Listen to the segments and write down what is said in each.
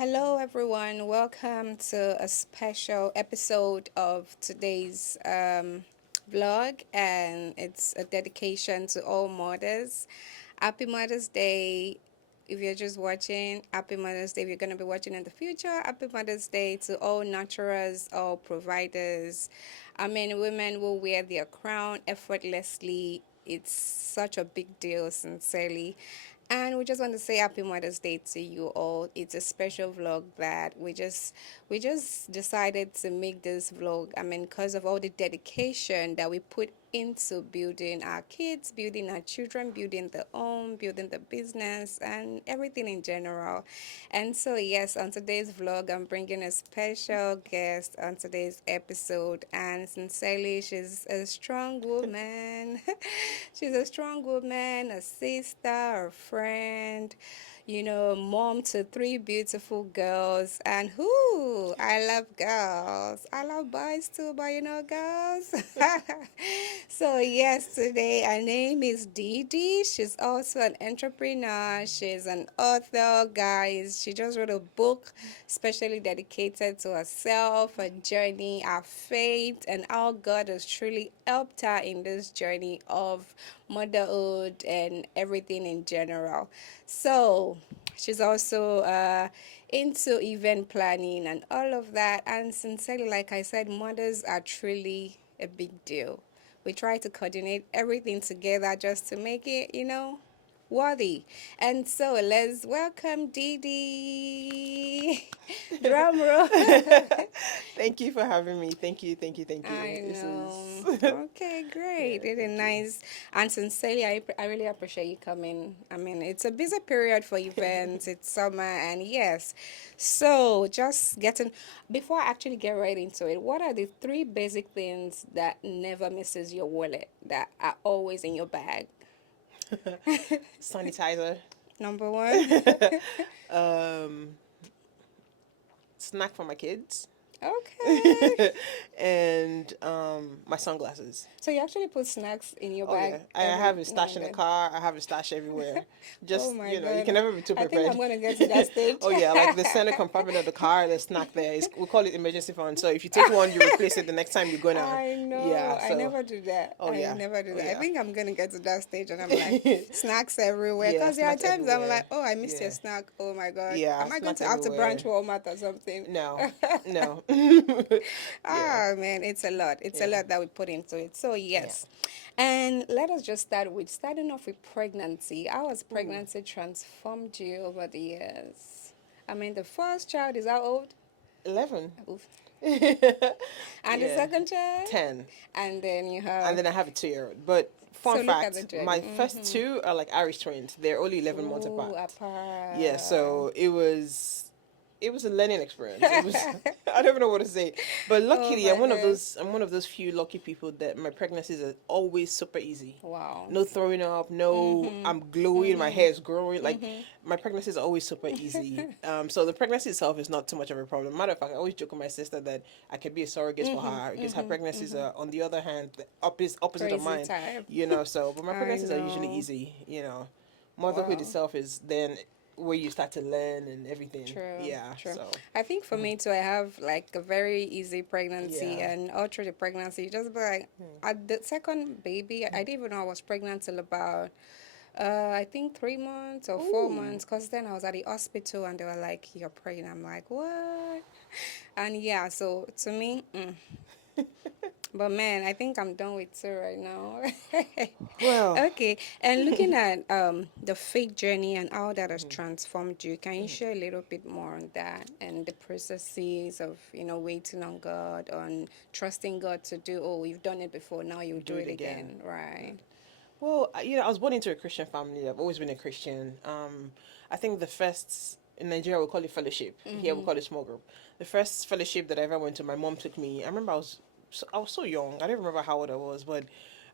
Hello, everyone. Welcome to a special episode of today's vlog, and it's a dedication to all mothers. Happy Mother's Day. If you're just watching, happy Mother's Day. If you're going to be watching in the future, happy Mother's Day to all nurturers, all providers. I mean, women will wear their crown effortlessly. It's such a big deal, sincerely. And we just want to say happy Mother's Day to you all. It's a special vlog that we just decided to make this vlog. I mean, because of all the dedication that we put into building our kids, building our children, building the home, building the business, and everything in general. And so, yes, on today's vlog, I'm bringing a special guest on today's episode. And sincerely, she's a strong woman. She's a strong woman, a sister, a friend, mom to three beautiful girls. And who? I love girls. I love boys too, but girls. So, yes, today her name is Dee. She's also an entrepreneur. She's an author, guys. She just wrote a book specially dedicated to herself, her journey, her faith, and how God has truly helped her in this journey of motherhood and everything in general. So, she's also into event planning and all of that. And sincerely, like I said, mothers are truly a big deal. We try to coordinate everything together just to make it, worthy. And so let's welcome Dee. Drum roll. Thank you for having me. Thank you. I This know. is Okay, great. yeah, Really thank you. nice. And sincerely, I really appreciate you coming. I mean, it's a busy period for events. It's summer, and yes. So, just getting, before I actually get right into it, what are the three basic things that never misses your wallet, that are always in your bag? Sanitizer, Number one. um, snack for my kids, Okay. and my sunglasses. So you actually put snacks in your Oh yeah, bag I every have a now stash and in the then. car. I have a stash everywhere. Oh Just my you can God. never be too I think I'm prepared. gonna get to that stage. Oh yeah, like the center compartment of the car, the snack there is we call it emergency fund. So if you take one, you replace it the next time you're gonna. I know. Yeah. I So never do that. oh I yeah, never do oh that. I yeah. think I'm gonna get to that stage and I'm like, snacks everywhere. Yeah, Cause there are snacks times I'm everywhere. like, oh, I missed your Yeah. snack. Oh my God. Yeah, Am I going snacks to have to branch everywhere. Walmart or something? No, no. Yeah, Ah, man, it's a lot. It's a yeah, lot that we put into it. So, yeah. yes. And let us just starting off with pregnancy. How has Ooh, pregnancy transformed you over the years? I mean, the first child is how old? 11. Oof. And the Yeah, second child? 10. And then you And have, then I have a 2-year-old. But so fun look at the fact, my journey. first two are like Irish twins. They're only 11 months Ooh, apart. Yeah, apart. so it was a learning experience. It was I don't even know what to say. But Oh luckily my God. I'm one of those few lucky people that my pregnancies are always super easy. Wow. No throwing up, no I'm glowing, my hair is growing. Like my pregnancies are always super easy. So the pregnancy itself is not too much of a problem. Matter of fact, I always joke with my sister that I could be a surrogate for her because her pregnancies are on the other hand the opposite of Crazy mine. type. So but my I pregnancies are usually know. easy. Motherhood Wow. itself is then where you start to learn and everything. True, Yeah. true. So I think for me too, I have like a very easy pregnancy, yeah. and all through the pregnancy, just be like, at the second baby, I didn't even know I was pregnant till about, I think 3 months or four Ooh. months, because then I was at the hospital and they were like, you're pregnant. I'm like, what? And yeah, so to me, but man, I think I'm done with two right now. Well. Okay, and looking at the faith journey and how that has transformed you, can you share a little bit more on that and the processes of waiting on God, on trusting God to do? Oh, you've done it before, now you Do do it it again. again, right? Well, I was born into a Christian family. I've always been a Christian. I think the first in Nigeria we call it fellowship. Here we call it small group. The first fellowship that I ever went to, my mom took me. I remember I was so young. I don't remember how old I was, but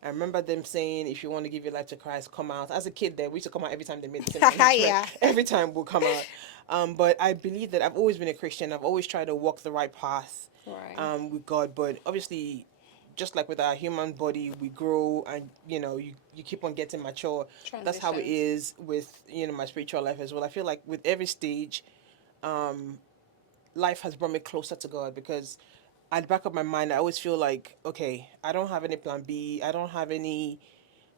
I remember them saying, "If you want to give your life to Christ, come out." As a kid, there we used to come out every time they made the same announcement. Yeah. Every time we'll come out. But I believe that I've always been a Christian. I've always tried to walk the right path, Right. with God. But obviously, just like with our human body, we grow and you keep on getting mature. That's how it Transitions. is with my spiritual life as well. I feel like with every stage, life has brought me closer to God, because at the back of my mind, I always feel like, okay, I don't have any plan B. I don't have any,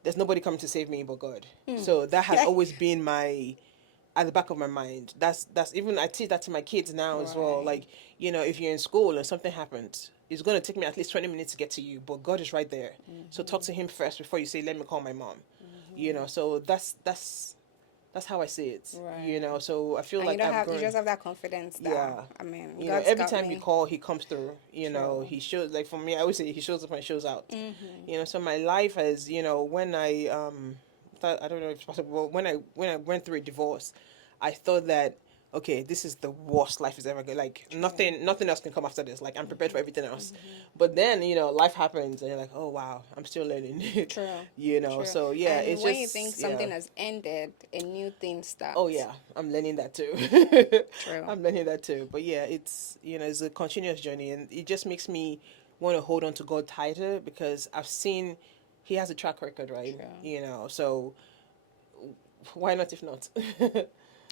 there's nobody coming to save me but God. So that has always been my, at the back of my mind. That's even, I teach that to my kids now as well. Right. Like, if you're in school and something happens, it's going to take me at least 20 minutes to get to you, but God is right there. So talk to him first before you say, let me call my mom. So that's how I see it. Right. So I feel And you like don't I've have, you grown. just have that confidence that, Yeah. I mean, God's Every got time you me. call, he comes through. True. He shows, like, for me, I always say he shows up and shows out. So my life has, when I thought, I don't know if it's possible, when I went through a divorce, I thought that, okay, this is the worst life is ever good. Like, True. nothing else can come after this. Like, I'm prepared for everything else. But then, life happens and you're like, oh wow, I'm still learning. True. True. So yeah, And it's when you think just, yeah. something has ended, a new thing Oh starts. yeah, I'm learning that too. True. I'm learning that too. But yeah, it's a continuous journey, and it just makes me want to hold on to God tighter, because I've seen He has a track record, right? True. So why not if not?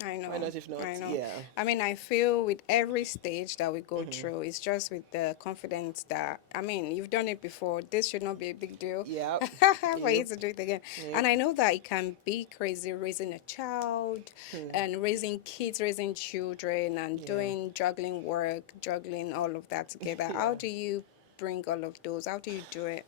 I Why know. not if not? I know. Yeah. I mean, I feel with every stage that we go through, it's just with the confidence that, I mean, you've done it before. This should not be a big deal Yeah. for you Yep. to do it again. And Yep. I know that it can be crazy raising a child and raising kids, raising children, and Yeah. doing juggling work, juggling all of that together. How Yeah. do you bring all of those? How do you do it?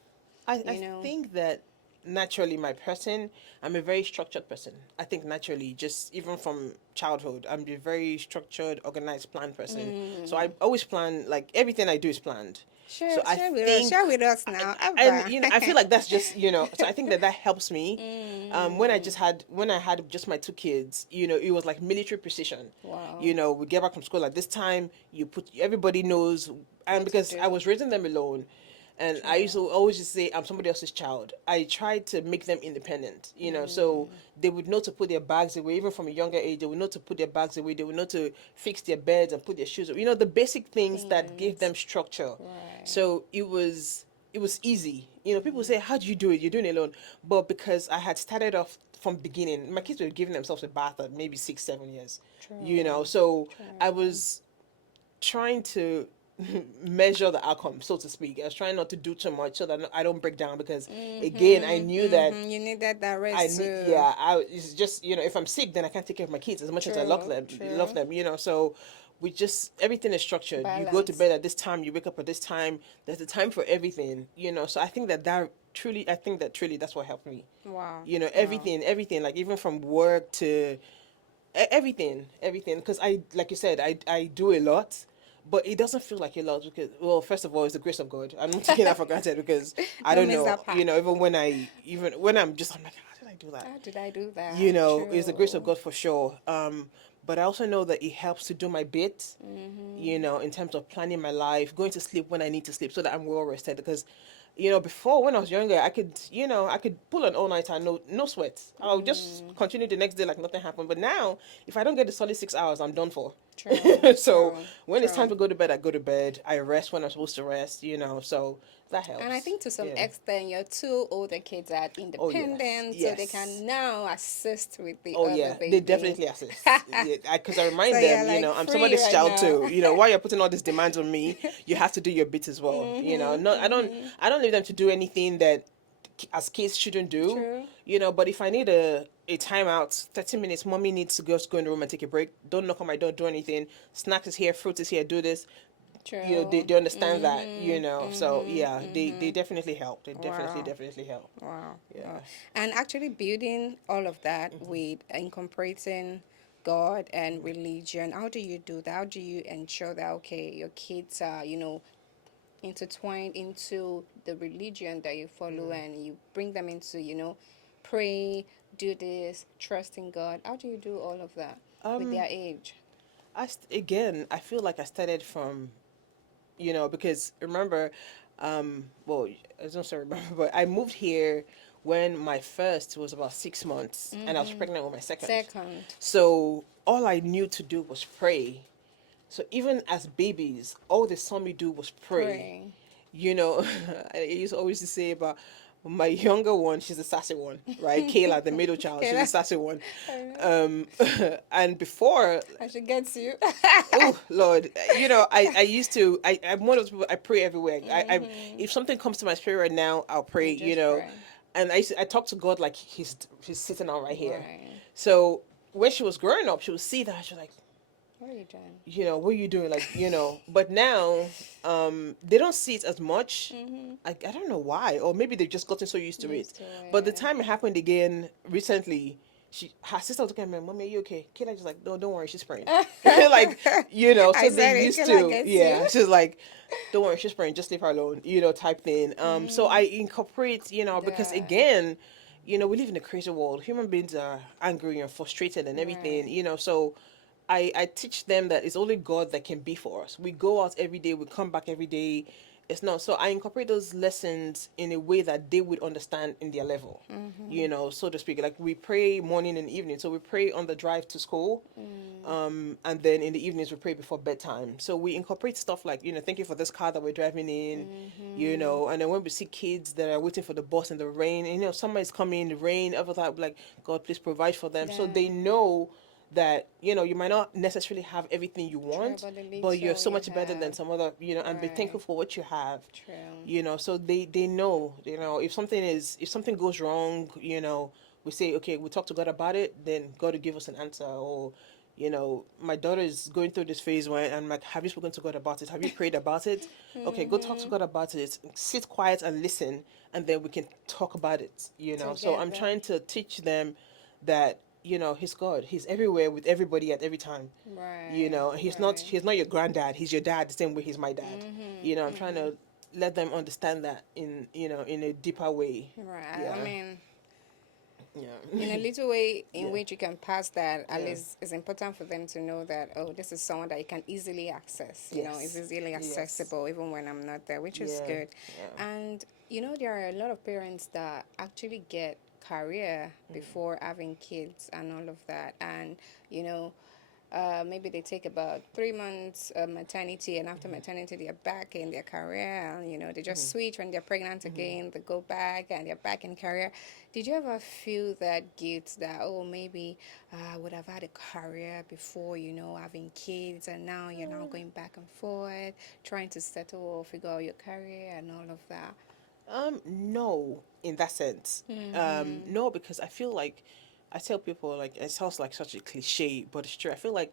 I You know? think that naturally my person, I'm a very structured person. I think naturally, just even from childhood, I'm a very structured, organized, planned person. So I always plan, like, everything I do is planned. So I Share with us. think, Share with us now, and Abba. I feel like that's just, so I think that that helps me. When I had just my two kids, it was like military precision. Wow. We get back from school at this time, everybody knows, and What to because I do. was raising them alone, and I used True. to always just say I'm somebody else's child. I tried to make them independent, so they would know to put their bags away. Even from a younger age, they would know to put their bags away. They would know to fix their beds and put their shoes away. The basic things that gave Things. them structure. Right. So it was easy. People say, how do you do it? You're doing it alone. But because I had started off from beginning, my kids were giving themselves a bath at maybe 6, 7 years. True. So True. I was trying to measure the outcome, so to speak. I was trying not to do too much so that I don't break down, because again, I knew that You needed that I rest need, too. yeah, it's just, if I'm sick, then I can't take care of my kids as much as I True. love True. them, so we just, everything is structured. You go to Balance. bed at this time, you wake up at this time. There's a time for everything, so I think that truly that's what helped me. Wow. Wow. Everything, like, even from work to everything, because like you said, I do a lot, but it doesn't feel like a lot, because, well, first of all, it's the grace of God. I'm not taking that for granted, because I Don't don't miss know, that part. even when I'm like, how did I do that? How did I do that? It's the grace of True. God for sure. But I also know that it helps to do my bit, in terms of planning my life, going to sleep when I need to sleep, so that I'm well rested. Because, before, when I was younger, I could pull an all nighter, no sweat. I'll just continue the next day like nothing happened. But now, if I don't get the solid 6 hours, I'm done for. True. So True. when it's time True. to go to bed, I go to bed. I rest when I'm supposed to rest. So that And I helps. think to some Yeah. extent, your two older kids are Oh yes. independent, so they Yes. can now assist with the Oh other yeah, they baby. definitely assist. Yeah, because I So remind you're them, like I'm free somebody's right child now. too. While you're putting all these demands on me, you have to do your bit as well. No, I don't leave them to do anything that as kids shouldn't do. True. But if I need a timeout, 30 minutes, mommy needs to go in the room and take a break. Don't knock on my door, do anything. Snacks is here, fruit is here, do this. They, True. they understand that. So yeah, they definitely help. They definitely Wow. definitely help. Wow. Yeah. Wow. And actually building all of that with incorporating God and religion, how do you do that? How do you ensure that, okay, your kids are, intertwined into the religion that you follow and you bring them into, pray, do this, trust in God? How do you do all of that with Um, their age? again, I feel like I started from, because remember, well, I don't sorry remember, but I moved here when my first was about 6 months, and I was pregnant with my second. Second. So all I knew to do was pray. So even as babies, all they saw me do was pray. Pray. you know I used to always to say about My younger one, she's the sassy one, right? Kayla, the middle child, she's the Kayla. sassy one. I know. Um, and before, And she gets you. oh Lord, I used to, I'm one of those people, I pray everywhere. Mm-hmm. If something comes to my spirit right now, I'll pray, You just pray. and I talk to God like he's sitting on right here. Right. So when she was growing up, she would see that she was like, What are you doing? what are you doing? Like, but now, they don't see it as much. Mm-hmm. I don't know why, or maybe they've just gotten so used to it. Used to But the it. time it happened again recently, her sister was looking at me, Mommy, are you okay? Kayla just like, no, don't worry, she's praying. Like, I so they said it. used Kayla to, gets you. yeah. She's like, don't worry, she's praying, just leave her alone, type thing. So I incorporate, because The again, we live in a crazy world. Human beings are angry and frustrated and everything, right. so I teach them that it's only God that can be for us. We go out every day, we come back every day. It's not. So I incorporate those lessons in a way that they would understand in their level, so to speak. Like we pray morning and evening. So we pray on the drive to school, and then in the evenings we pray before bedtime. So we incorporate stuff like, thank you for this car that we're driving in, and then when we see kids that are waiting for the bus in the rain, and somebody's coming in the rain, every time like, God, please provide for them. So Yeah. they know that you might not necessarily have everything you True, want, but the but you're little so you much better than have. some other, and be thankful Right. for what you have. True. So they know, if something goes wrong, we say, okay, we talk to God about it, then God will give us an answer. Or my daughter is going through this phase where I'm like, have you spoken to God about it? Have you prayed about it? Okay, go talk to Mm-hmm. God about it, sit quiet and listen, and then we can talk about it. So I'm Together. trying to teach them that he's God, he's everywhere with everybody at every time. Right. Right. He's not your granddad, he's your dad the same way he's my dad. Mm-hmm. I'm trying Mm-hmm. to let them understand that in a deeper way. Right. I Yeah. mean, Yeah. in a little way in Yeah. which you can pass that, at Yeah. least it's important for them to know that, oh, this is someone that you can easily access, it's Yes. easily Yes. accessible even when I'm not there, which is Yeah. good. Yeah. And there are a lot of parents that actually get career before having kids and all of that. And you know maybe they take about 3 months maternity, and after maternity they're back in their career, and they just switch when they're pregnant again, they go back and they're back in career. Did you ever feel that guilt that, oh, maybe I would have had a career before, having kids, and now you're now going back and forth trying to settle or figure out your career and all of that? No, in that sense. Mm-hmm. No, because I feel like I tell people, like, it sounds like such a cliche, but it's true. I feel like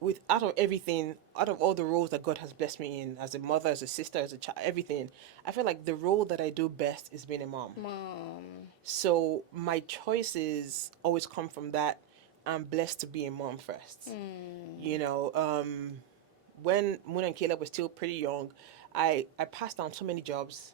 with out of everything, out of all the roles that God has blessed me in, as a mother, as a sister, as a child, everything, I feel like the role that I do best is being a mom. Mom. So my choices always come from that. I'm blessed to be a mom first. Mm. You know, when Moon and Caleb were still pretty young, I passed down so many jobs.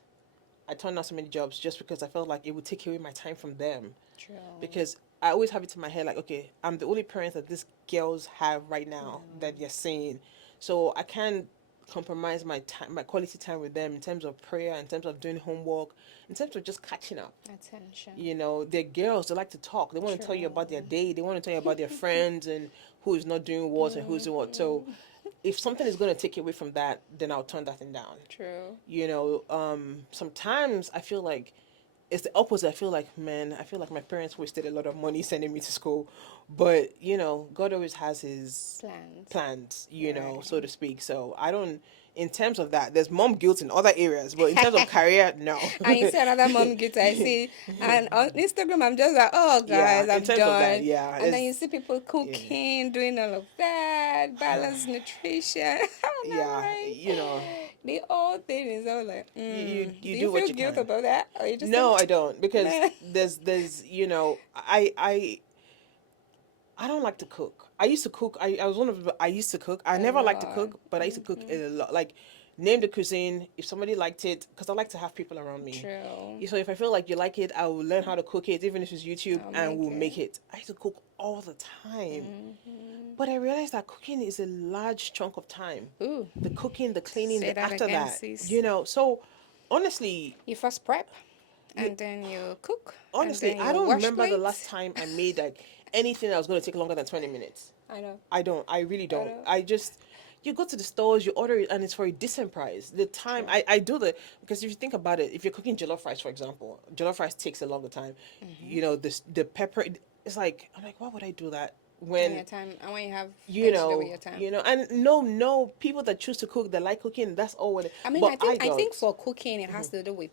I turned down so many jobs just because I felt like it would take away my time from them. True. Because I always have it in my head like, okay, I'm the only parent that these girls have right now that they're seeing. So I can't compromise my time, my quality time with them in terms of prayer, in terms of doing homework, in terms of just catching up. Attention. They're girls, they like to talk. They want to tell you about their True. day. They want to tell you about their friends and who is not doing what and who's doing what. So Mm-hmm. if something is going to take away from that, then I'll turn that thing down. True. Sometimes I feel like it's the opposite. I feel like, man, I feel like my parents wasted a lot of money sending me to school. But, God always has his Plans. plans, Right. so to speak. So I don't, in terms of that, there's mom guilt in other areas, but in terms of career, no. And you see another mom get, I see, and on Instagram I'm just like, oh Yeah, guys, in I'm terms of that, done. yeah. And then you It's, see people yeah. cooking, doing all of that, balanced nutrition. And I'm Yeah, like, the whole thing is all like, you do you do what feel you guilt can. about that? Or you just No, think, I don't, because nah. I don't like to cook. I used to cook. I was one of the, I used to cook. I A never liked to lot. cook, but I used to cook a lot. Like, name the cuisine. If somebody liked it, because I like to have people around me. True. So if I feel like you like it, I will learn how to cook it, even if it's YouTube, I'll and make we'll it. make it. I used to cook all the time, Mm-hmm. but I realized that cooking is a large chunk of time. Ooh, The cooking, the cleaning, say the that after again, that. sis. So honestly, You first prep, you and then you cook, and honestly, then I you don't wash remember the last plates. time I made like anything that was going to take longer than 20 minutes. I know. I don't. I really I don't. know. I just, you go to the stores, you order it, and it's for a decent price. The time True. I do the because if you think about it, if you're cooking jollof rice, for example, jollof rice takes a longer time. Mm-hmm. You know, the pepper. It's like I'm like, why would I do that And when your time, and when you have you things to do with know, your time. you know, and no people that choose to cook that like cooking. That's all. I mean, But I I think don't. for cooking, it has to do with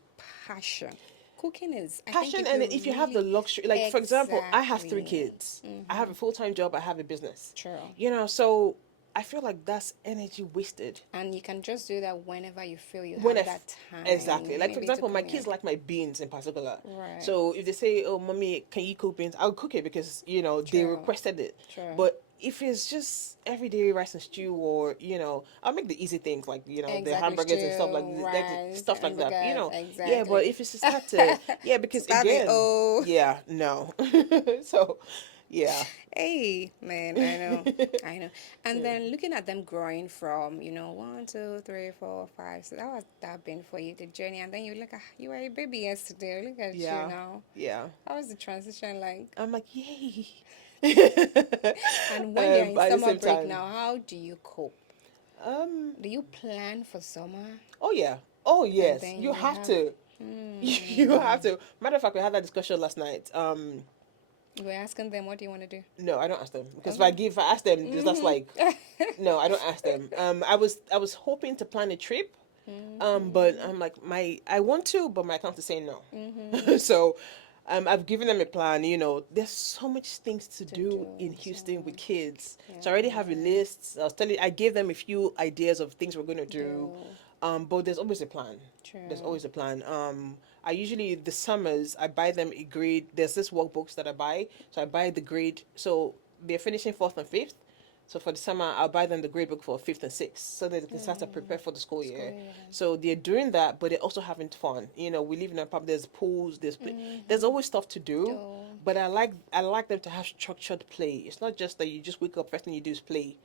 passion. Cooking is, I think, Passion, if and you if you have the really, luxury, like for example, I have three exactly, kids. I have mm-hmm, a full-time job. I have a business. true. You know, so I feel like that's energy wasted. And you can just do that whenever you feel you when have if that time, exactly, like for maybe to example, my clean your, kids like my beans in particular. right, So if they say, oh mommy, can you cook beans, I'll cook it because you know they true, requested it. true. But if it's just everyday rice and stew, or you know, I'll make the easy things like you know the Exactly, hamburgers and stuff stew, like rice, stuff like that, you hamburger, know. Yeah, but exactly. if it's to start to, yeah, because Start it, again, oh. yeah, no. So yeah. Hey, man, I know, I know. And Yeah. then looking at them growing from, one, two, three, four, five. So that was that been for you, the journey. And then you look at, you were a baby yesterday. Look at you Yeah. now. Yeah. How was the transition like? I'm like, yay. And when they're in But at the summer same break time, now, how do you cope? um, Do you plan for summer? oh yeah. Oh And yes. then You you have have, to. You have hmm, to. Matter of fact, we had that discussion last night. we're asking them, what do you want to do? No, I don't ask them because Okay. if I ask them, that's Mm-hmm. like, no, I don't ask them. I was hoping to plan a trip. But Mm-hmm. I'm like I want to, but my account is saying Mm-hmm. no. So, I've given them a plan. You know, there's so much things to To do. do in So, Houston with kids. So I already have a yeah. list. I gave them a few ideas of things we're gonna do. Do. But there's always a plan. There's True. always a plan. I usually the summers I buy them a grade. There's this workbooks that I buy, so I buy the grade. So they're finishing fourth and fifth. So for the summer, I'll buy them the grade book for fifth and sixth, so that they can start to prepare for the school School year. year. So they're doing that, but they're also having fun. You know, we live in a pub. There's pools. There's Mm-hmm. always stuff to do. Do. But I like them to have structured play. It's not just that you just wake up first thing you do is play.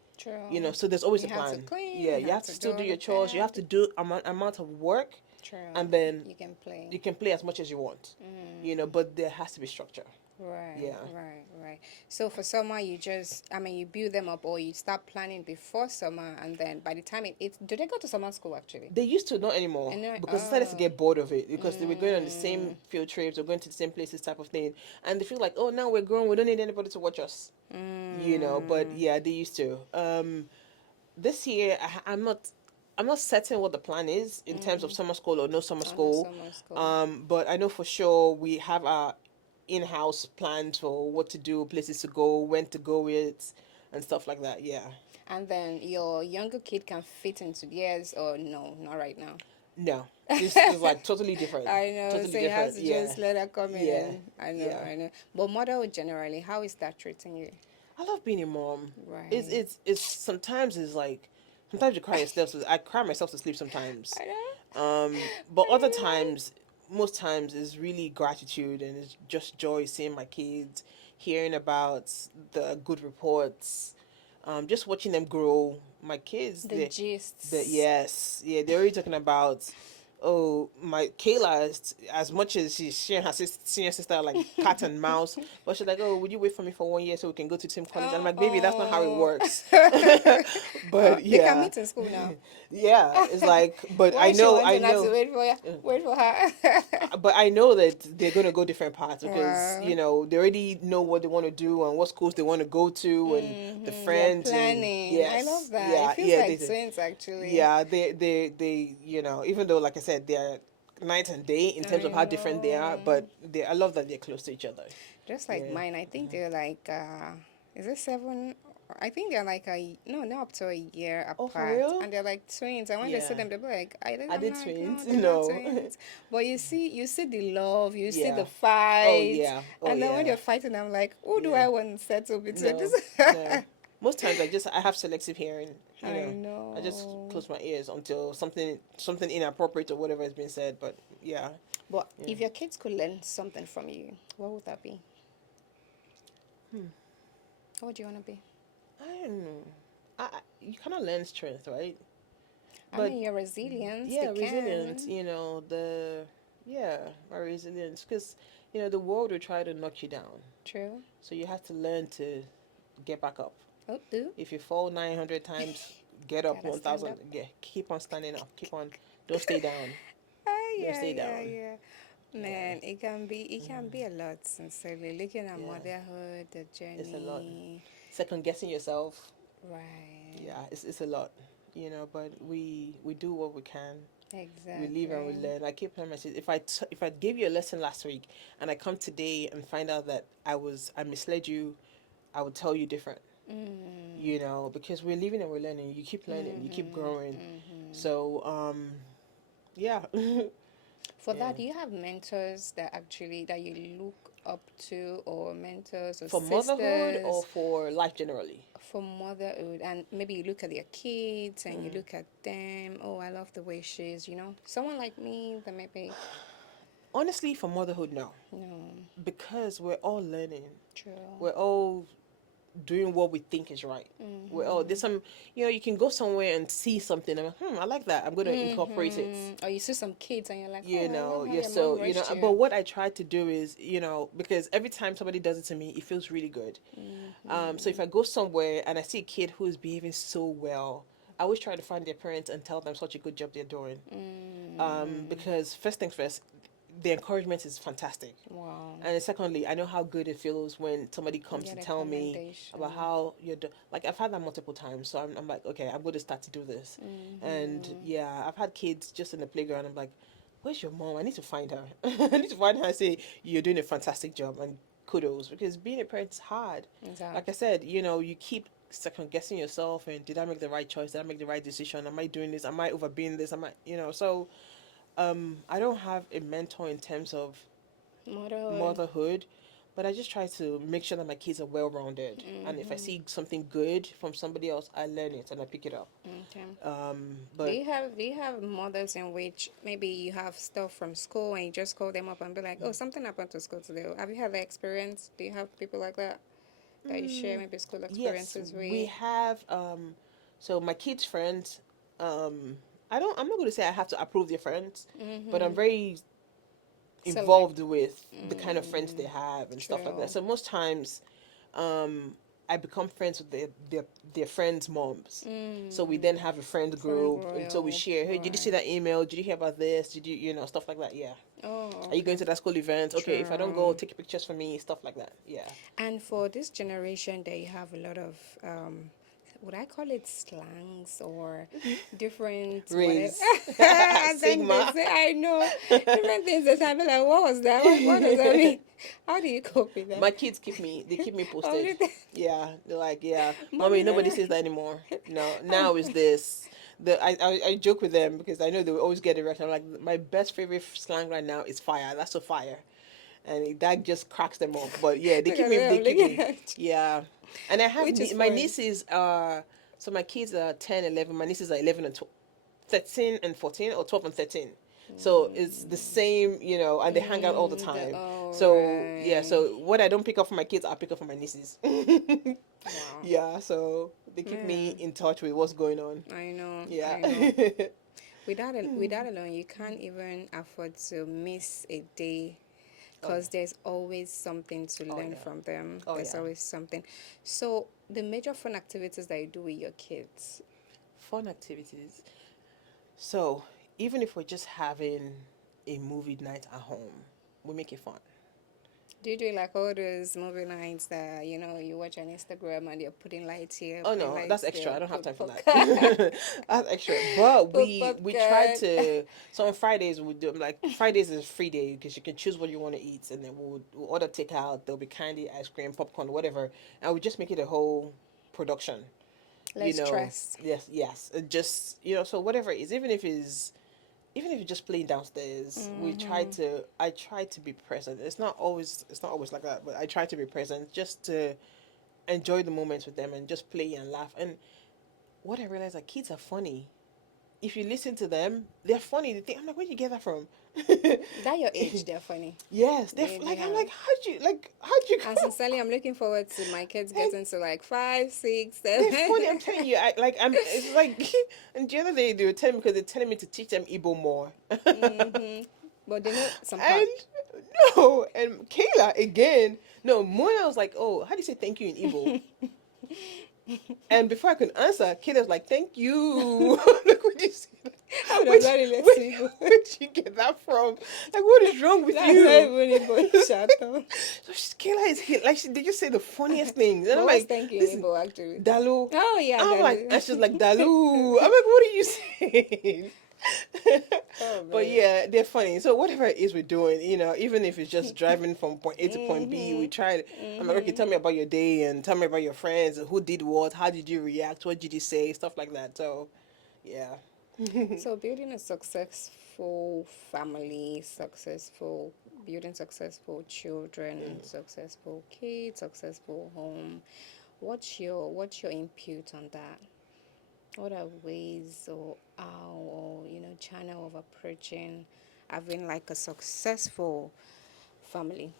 You know, True. so there's always You a have to plan. clean, Yeah, you you have have to to still do do the your chores. You have to bed. do amount of work, True. and then You can play. you can play as much as you want. You know, Mm. but there has to be structure. Right, Yeah. right, right. So for summer, you build them up or you start planning before summer, and then by the time do they go to summer school actually? They used to, not anymore, And then, because they started to oh, get bored of it because they were going on the same mm, field trips or going to the same places type of thing, and they feel like, oh, now we're grown, we don't need anybody to watch us. You know, but mm, yeah, they used to. This year I'm not certain what the plan is in terms of mm. summer school or no summer Oh, no school. summer school. But I know for sure we have our in-house plans for what to do, places to go, when to go with, and stuff like that. Yeah. And then your younger kid can fit into theirs, or no, not right now. No, this is like totally different. I know, Totally so you have different. to Yeah. just let her come in, Yeah. and I know, Yeah. I know. But motherhood generally, how is that treating you? I love being a mom. It's Right. it's it's sometimes it's like sometimes you cry yourself. I cry myself to sleep sometimes. I know. But other I times, most times is really gratitude and it's just joy seeing my kids, hearing about the good reports, just watching them grow. My kids, know. The the gists. yes, yeah, they're already talking about. Oh, my Kayla, as much as she and her senior sister are like cat and mouse, but she's like, oh, would you wait for me for 1 year so we can go to the same college? And I'm Oh, like, baby, that's not how it oh. works. Oh, But they can yeah, meet in school now. yeah, it's like, but Why she I wanting us to know, wait for her. but I know that they're gonna go different paths because Wow. they already know what they want to do and what schools they want to go to and the You're friends and planning. I love yes, that. It yeah, feels yeah, like twins actually. yeah, they even though like I said they're night and day in terms I of how different they are, know. but I love that they're close to each other. Just like Yeah. mine, I think they're like, is it seven? I think they're like no, not up to a year Oh, for apart, real? and they're like twins. And when they see Yeah. them, they'll be like, Are I'm they like, no, twins? they're not No. twins. But you see the love, you see Yeah. the Oh fight, yeah. Oh and then when yeah. they're fighting, I'm like, who do Yeah. I want to settle between No. this? No. Most times I have selective hearing. I I just know. close my ears until something inappropriate or whatever has been said. But yeah. But Yeah. if your kids could learn something from you, what would that be? Hmm. What would you want to be? I don't know. You kind of learn strength, right? I But mean, your resilience, they yeah, resilience. can. My resilience, because the world will try to knock you down, True. so you have to learn to get back up. Oh, do. If you fall 900 times, get up Gotta stand 1,000. up. Yeah, keep on standing up. Keep on. Don't stay down. Don't Yeah, stay yeah, down. yeah. Yeah. Man, it can be a lot, sincerely. Looking at Yeah. motherhood, the It's a lot. journey. Second guessing yourself. Right. Yeah, it's a lot. But we do what we can. We live and we Exactly. learn. I keep telling myself, if I gave you a lesson last week and I come today and find out that I misled you, I would tell you different. Mm. Because we're living and we're learning. You keep learning, you keep Mm-hmm. growing. Mm-hmm. So yeah. For Yeah. that, do you have mentors that actually that you look up to, or mentors or For motherhood or sisters for life generally? for motherhood? And maybe you look at their kids and you Mm. look at them. Oh, I love the way she is. Someone like me that maybe Honestly, for motherhood, no, no, because we're all learning. true. We're all doing what we think is right. We're all Mm-hmm. there's some you can go somewhere and see something and I like that. I'm gonna incorporate it. Or you see some kids and you're like, oh, I love how Yeah. your mom So raised but you. what I try to do is because every time somebody does it to me, it feels really good. So if Mm-hmm. I go somewhere and I see a kid who is behaving so well, I always try to find their parents and tell them such a good job they're doing. Mm. Because first things first, the encouragement is fantastic. Wow. And secondly, I know how good it feels when somebody comes to Get a tell me about commendation. how you're like I've had that multiple times. So I'm like, okay, I'm going to start to do this. And Mm-hmm. yeah, I've had kids just in the playground. I'm like, where's your mom? I need to find her. I need to find her and say, you're doing a fantastic job and kudos, because being a parent is hard. Like I Exactly. said, you keep second guessing yourself and did I make the right choice? Did I make the right decision? Am I doing this? Am I overbeing this? So I don't have a mentor in terms of Motherhood. motherhood, but I just try to make sure that my kids are well rounded. And if I Mm-hmm. see something good from somebody else, I learn it and I pick it up. Okay. Do But you have do you have mothers in which maybe you have stuff from school and you just call them up and be like, oh, something happened to school today? Have you had that experience? Do you have people like that you share mm, maybe school yes, experiences we with? have. So my kids' friends. I don't. I'm not going to say I have to approve their friends, but I'm Mm-hmm. very Select. involved with the kind of friends they Mm, have and stuff like that. true. So most times, um, I become friends with their friends' moms. So we Mm. then have a friend From group, and so we Royal. share. Hey, did you see Right. that email? Did you hear about this? Did stuff like that? Yeah. Oh, Are you okay. going to that school event? Okay, if I don't go, True. take pictures for me. Stuff like that. Yeah. And for this generation, they have a lot of, would I call it slangs or different whatever? Raise I think they Sigma. say, I know, different things. That I'm like, what was that? What does that mean? How do you cope with that? My kids keep me Oh, posted. Yeah, they're like, yeah, mommy, mommy, nobody Nana. says that anymore. No, Oh, now is this. I joke with them because I know they will always get it right. I'm like, my best favorite slang right now is fire. That's so fire, and that just cracks them up. But yeah, they look keep at me. them They keep looking me. at you, Yeah, and I have which is my fun. nieces are. So my kids are 10, 11. My nieces are 11 and 13 and 14, or 12 and 13. So it's the same, and they hang out all the time. All So yeah, right. so what I don't pick up from my kids, I'll pick up from my nieces. Wow. Yeah, so they keep me Man, in touch with what's going on. I know, Yeah. I know. Without alone, you can't even afford to miss a day Oh yeah. because there's always something to Oh learn yeah. from them. Oh There's yeah. always something. So, the major fun activities that you do with your kids. Fun activities. So even if we're just having a movie night at home, we make it fun. Do you do like all those movie nights that you watch on Instagram and you're putting lights here, Oh putting no, that's lights extra. there, I don't have put time for popcorn, that. That's extra. But put we try popcorn. to. So on Fridays we do like Fridays is free day because you can choose what you want to eat, and then we'll order takeout. There'll be candy, ice cream, popcorn, whatever, and we just make it a whole production. You Less know, stress. yes, yes. It just so whatever it is, even if you're just playing downstairs, Mm-hmm. I try to be present. It's not always like that, but I try to be present just to enjoy the moments with them and just play and laugh. And what I realized, like, kids are funny. If you listen to them, they're funny. They think, I'm like, where'd you get that from? That your age, they're funny. Yes, They like, I'm have. like, how'd you And come? sincerely, I'm looking forward to my kids And getting to like 5, 6, they're 7. funny. I'm telling you, it's like, and the other day they were telling me because they're telling me to teach them Igbo more. Mm-hmm. But they know some part. And no, and Kayla again. No, Mona was like, "Oh, how do you say thank you in Igbo?" And before I could answer, Kate was like, "Thank you." Like, what you say? How does Where'd, that where, relate to Igbo? where'd you get that from? Like, what is wrong with That's not you? even Igbo. Shut up. So Kayla is here. Like, they just say the funniest things. And But I'm what's like, thank you in listen, Igbo actually? Dalu. Oh yeah, I'm like, Dalu. and she's like, Dalu. I'm like, what are you saying? Oh But man. yeah, they're funny. So whatever it is we're doing, even if it's just driving from point A to point B, we Mhm. try. I'm like, okay, Mhm. tell me about your day and tell me about your friends, who did what, how did you react, what did you say, stuff like that. So, yeah. So building a successful family, building successful children, successful kids, successful home. What's your input on that? What are ways or how or channel of approaching having like a successful family?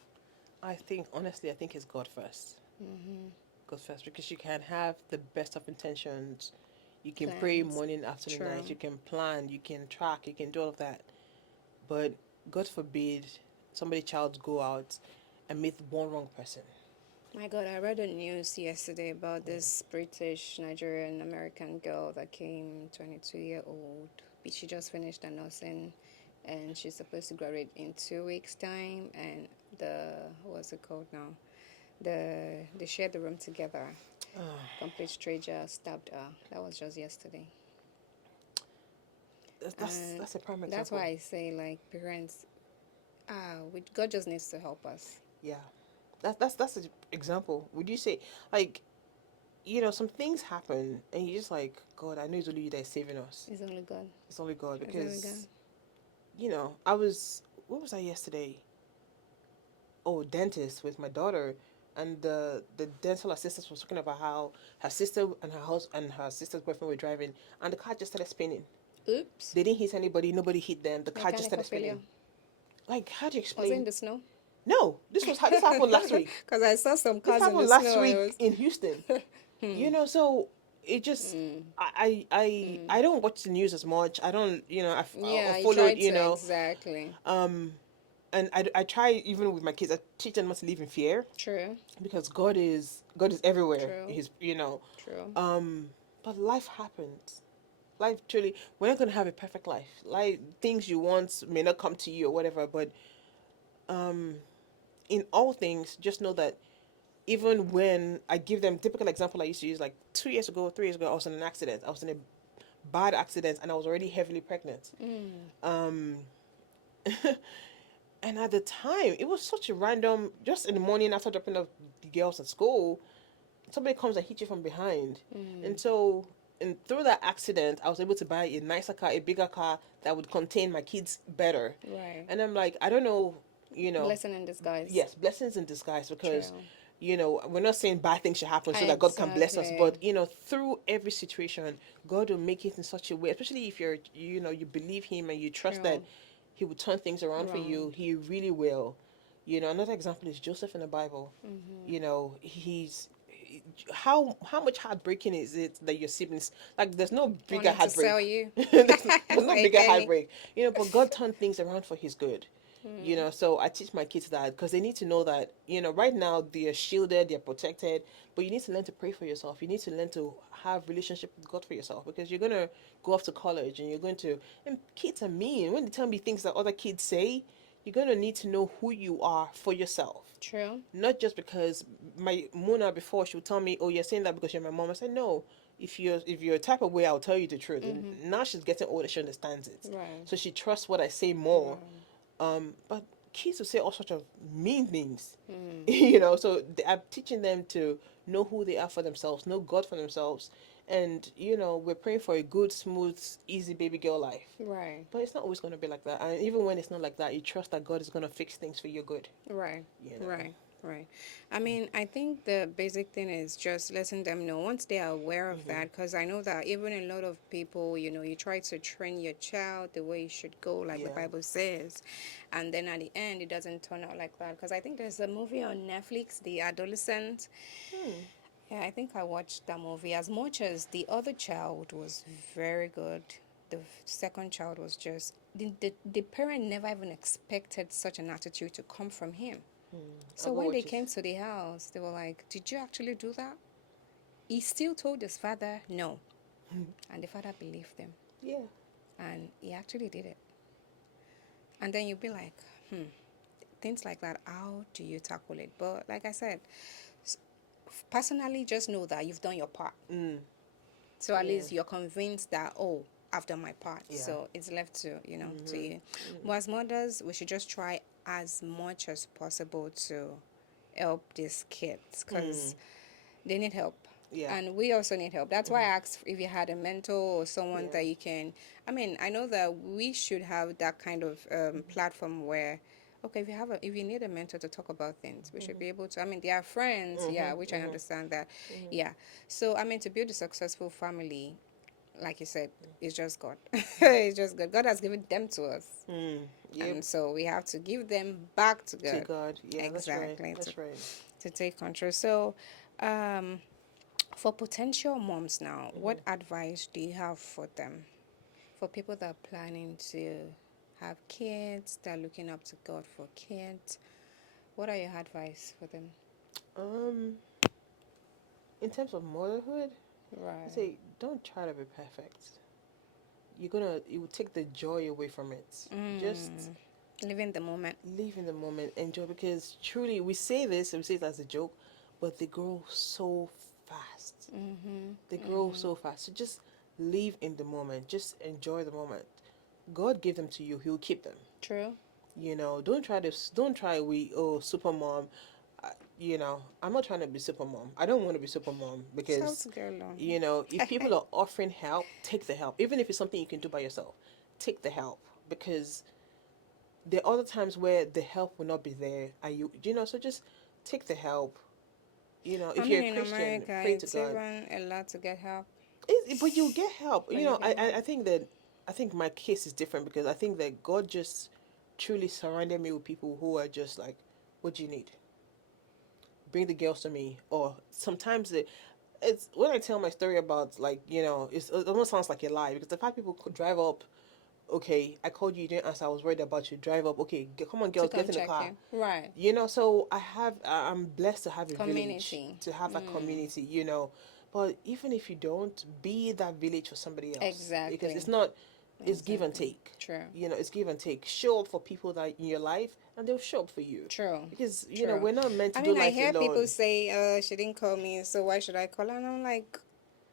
Honestly, I think it's God first. Mm-hmm. God first, because you can have the best of intentions. You can pray Plans. morning, afternoon, night. True. You can plan. You can track. You can do all of that. But God forbid somebody child go out and meet one wrong person. My God, I read the news yesterday about this British, Nigerian, American girl that came 22-year old. She just finished her nursing and she's supposed to graduate in 2 weeks' time. And what's it called now? They shared the room together. Complete stranger stabbed her. That was just yesterday. And That's a prime that's why example. I say, like, parents, God just needs to help us. Yeah, that's an example. Would you say, like, some things happen and you're just like, God, I know it's only you that is saving us. It's only God. It's only God, It's only God. because I was, what was I yesterday? Oh, dentist with my daughter, and the dental assistant was talking about how her sister and her house and her sister's boyfriend were driving, and the car just started spinning. Oops. They didn't hit anybody. Nobody hit them. The car just Mechanical started failure. spinning. Like, how do you Was it in explain? the snow? No, this happened last week. Because I saw some This cars in happened the last snow and it week was. in Houston. So it just, I don't watch the news as much. I don't, I Yeah, you followed, tried to exactly. um, and I try, even with my kids. I teach them not to live in fear, True, because God is everywhere. true, true. But life happens. Life truly, we're not gonna have a perfect life. Like, things you want may not come to you or whatever. But um, in all things, just know that even when I give them typical example I used to use, like 2 years ago, 3 years ago, I was in an accident. I was in a bad accident and I was already heavily pregnant. Mm. Um, and at the time, it was such a random. Just in the morning after dropping off the girls at school, somebody comes and hits you from behind, Mm. and so. And through that accident, I was able to buy a nicer car, a bigger car that would contain my kids better. Right. And I'm like, I don't know, you know, Blessing in disguise. yes, blessings in disguise, because True. we're not saying bad things should happen so that God can bless us, Exactly. but through every situation, God will make it in such a way, especially if you believe Him and you trust that True. He will turn things around for you. Around. He really will. Another example is Joseph in the Bible. Mm-hmm. He's how much heartbreaking is it that your siblings, like, there's no bigger Wanting to heartbreak. sell you. there's no Like bigger any. heartbreak, but God turned things around for His good. Mm. So I teach my kids that, because they need to know that, right now they're shielded, they're protected, but you need to learn to pray for yourself. You need to learn to have relationship with God for yourself, because you're going to go off to college and you're going to, and kids are mean. When they tell me things that other kids say, you're going to need to know who you are for yourself. True. Not just because my Mona before, she would tell me, "Oh, you're saying that because you're my mom." I said, "No. If you're a type of way, I'll tell you the truth." And Mm-hmm. now she's getting older, she understands it, Right. so she trusts what I say more. Right. But kids will say all sorts of mean things, Mm. So I'm teaching them to know who they are for themselves, know God for themselves, and we're praying for a good, smooth, easy baby girl life. Right. But it's not always going to be like that. And even when it's not like that, you trust that God is going to fix things for your good. Right, You know. right, right. I mean, I think the basic thing is just letting them know once they are aware of Mm-hmm. that, because I know that even a lot of people, you try to train your child the way it should go, like the Yeah. Bible says, and then at the end, it doesn't turn out like that. Because I think there's a movie on Netflix, The Adolescent. Hmm. Yeah, I think I watched that movie. As much as the other child was very good, the second child was just the parent never even expected such an attitude to come from him. Hmm. So I'll go when they watch it. came to the house, they were like, "Did you actually do that?" he still told his father no, and the father believed him, Yeah. and he actually did it. And then you'll be like, things like that, how do you tackle it? But like I said, personally, just know that you've done your part. So at Yeah. least you're convinced that, oh, I've done my part. Yeah. So it's left to, to you. But as mothers, we should just try as much as possible to help these kids because they need help. Yeah. And we also need help. That's why I asked if you had a mentor or someone Yeah. that you can. I mean, I know that we should have that kind of platform where, okay, if you need a mentor to talk about things, we should be able to. I mean, there are friends, yeah, which I understand that, yeah. So I mean, to build a successful family, like you said, it's just God. It's just God. God has given them to us, Yep. and so we have to give them back to To God. God. Yeah, Exactly. That's right. To take control. So, for potential moms now, what advice do you have for them? For people that are planning to have kids, that are looking up to God for kids, what are your advice for them? Um, in terms of motherhood, I Right. say don't try to be perfect. It will take the joy away from it. Just Living the moment. live in the moment, enjoy, because truly we say this and we say it as a joke, but they grow so fast. They grow so fast. So just live in the moment. Just enjoy the moment. God gave them to you. He'll keep them. True. Don't try we super mom. I'm not trying to be super mom. I don't want to be super mom because Self-care long. if people are offering help, take the help. Even if it's something you can do by yourself, take the help, because there are other times where the help will not be there. Are so just take the help. I If you're mean, a in Christian, America, pray to it's God. even a lot to get help. But you get help. But you I, get I help. I think that I think my case is different because I think that God just truly surrounded me with people who are just like, what do you need? Bring the girls to me. Or sometimes it's when I tell my story about, like, it almost sounds like a lie, because the fact people could drive up. Okay, I called you, you didn't answer. I was worried about you. Drive up. Okay, come on, To girls, get come in the check car. in. Right. So I'm blessed to have a village, Community. to have that community. But even if you don't, be that village for somebody else, because Exactly. it's not, it's give and Exactly. take. True. It's give and take. Show up for people that in your life, and they'll show up for you, True. because True. we're not meant to I do mean, I life hear people alone. say, she didn't call me, so why should I call her? And I'm like,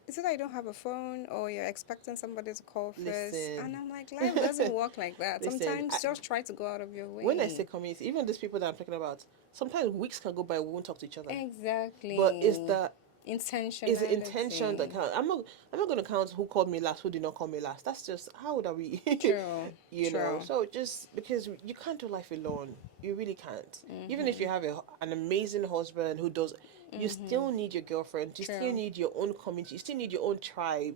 is it that you don't have a phone or you're expecting somebody to call first? Listen, And I'm like, life doesn't work like that. listen. Sometimes just try to go out of your When I say way. community, even these people that I'm talking about, sometimes weeks can go by, we won't talk to each other. But Exactly. it's the intention that Intentionality. counts. I'm not going to count who called me last, who did not call me last. That's just, how would are we? True. True. So just because you can't do life alone, you really can't. Even if you Mm-hmm. have an amazing husband who does, you Mm-hmm. still need your girlfriend. You still True. need your own community. You still need your own tribe.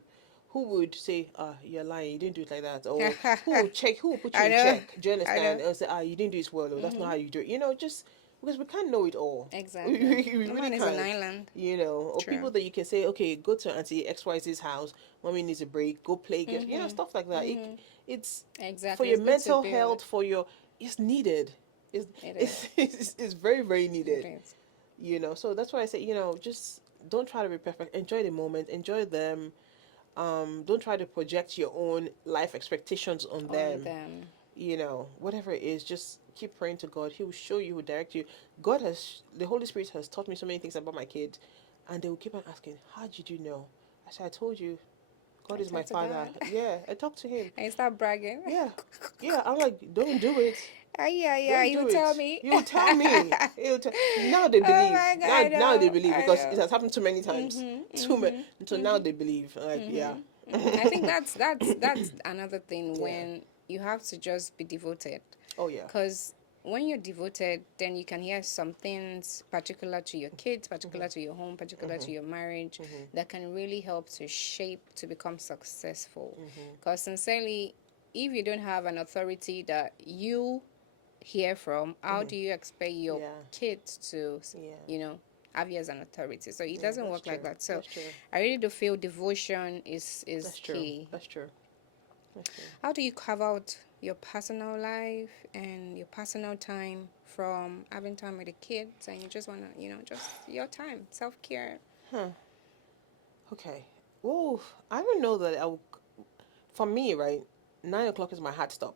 Who would say, you're lying, you didn't do it like that? Or who will put you I in know. check? Do you I understand? know. And say, you didn't do it well, or that's not Mm-hmm. how you do it. Just because we can't know it all. Exactly. We No really man is an can't. island. Or True. people that you can say, okay, go to Auntie XYZ's house, mommy needs a break, go play games, Mm-hmm. stuff like that. Mm-hmm. It's for Exactly. your It's good to mental build. health, it's needed. It's, It it's, is. it's very, very It needed. is. So that's why I say, just don't try to be perfect. Enjoy the moment, enjoy them. Don't try to project your own life expectations on On them. them. Whatever it is, just keep praying to God. He will show you, He will direct you. The Holy Spirit has taught me so many things about my kid, and they will keep on asking, how did you know? I said, I told you, God I is my talk to father. God. Yeah, I talked to Him. And you start bragging. Yeah, yeah. I'm like, don't do it. Yeah, yeah, Don't you do tell it. me. You tell me. Now they Oh believe. my God, Now, I now they know, believe, I because it know. has happened too many times. Too many. So now they believe. Like, yeah. I think that's another thing Yeah. when you have to just be devoted, Oh yeah. because when you're devoted, then you can hear some things particular to your kids, particular to your home, particular to your marriage, that can really help to shape to become successful. Because sincerely, if you don't have an authority that you hear from, how do you expect your Yeah. kids to, Yeah. you know, have you as an authority? So it Yeah. doesn't That's work like true. that. So That's true. I really do feel devotion is That's true. key. That's true. That's true. How do you carve out your personal life and your personal time from having time with the kids and you just want to, just your time, self care? Huh. Okay. Well, I don't know that for me, right? 9 o'clock is my hard stop.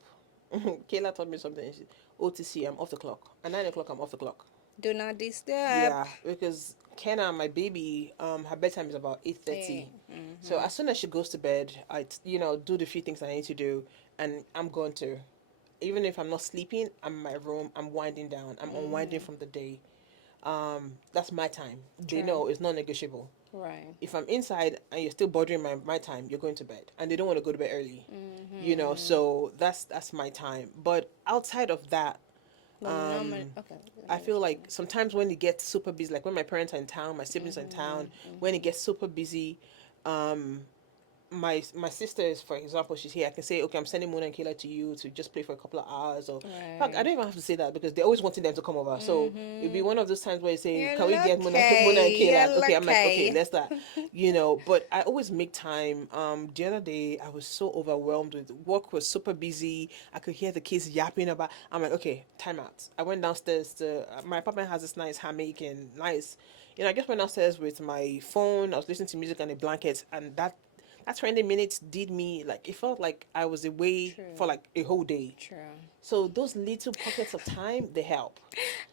Kayla told me something. OTC, I'm off the clock. At 9 o'clock, I'm off the clock. Do not disturb. Yeah, because Kenna, my baby, her bedtime is about 8:30. Hey. So as soon as she goes to bed, do the few things I need to do, and I'm going to. Even if I'm not sleeping, I'm in my room. I'm winding down. I'm unwinding from the day. That's my time. They True. know it's not negotiable. Right. If I'm inside and you're still bothering my time, you're going to bed, and they don't want to go to bed early. Mm-hmm. So that's my time. But outside of that, But normal. um, Okay. I feel like sometimes when it gets super busy, like when my parents are in town, my siblings are in town, when it gets super busy, um, my sister is, for example, she's here. I can say, okay, I'm sending Mona and Kayla to you to just play for a couple of hours, or in fact, I Right. don't even have to say that because they're always wanting them to come over. So it'd be one of those times where you say, You're can we get Mona and lucky. Kayla? You're Okay, I'm like, okay, lucky. let's start. But I always make time. The other day I was so overwhelmed with work, was super busy. I could hear the kids yapping about. I'm like, okay, time out. I went downstairs to my apartment has this nice hammock and nice. I just went downstairs with my phone. I was listening to music and a blanket, and that 20 minutes did me like it felt like I was away for True. like a whole day. True. So those little pockets of time, they help.